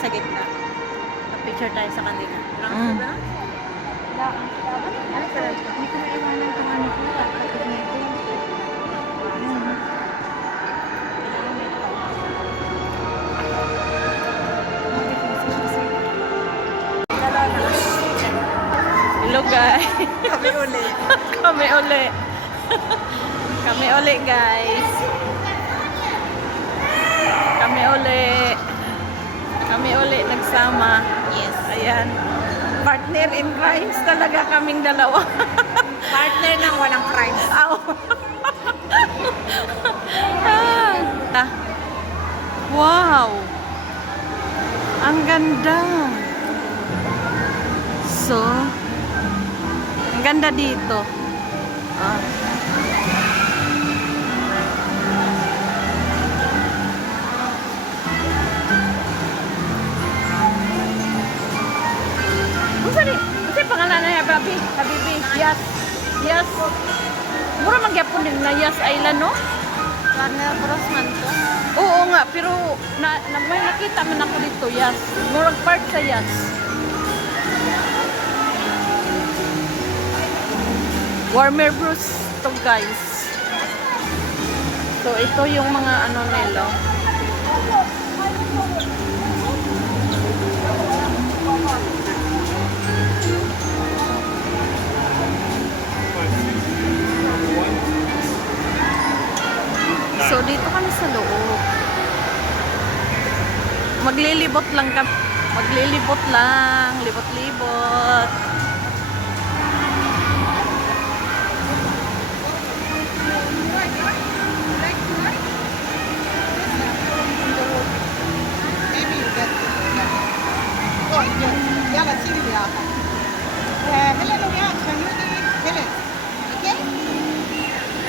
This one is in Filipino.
Sa gitna. Picture tayo sa kanila. Hindi ko maiwanan kung ano po. Kapag nito. Hello guys. Kami ulit. Kami uli. Kami uli guys. Kami uli. Kami uli nagsama. Yes. Ayan. Partner in crimes talaga kaming dalawa. Partner ng walang crimes. Aw. Ah. Wow. Ang ganda. So, ang ganda dito. Ah. Kasi pangalan na niya, Habibi. Yes. Yes. Mura magyapon din na Yes Island, no? Warner Bros man to. Oo nga, pero may nakita man ako dito, Yes. Murag part sa Yes. Warner Bros to guys. So ito yung mga ano nila. So dito kami sa loob. Maglilibot lang kami. Maglilibot lang, libot-libot.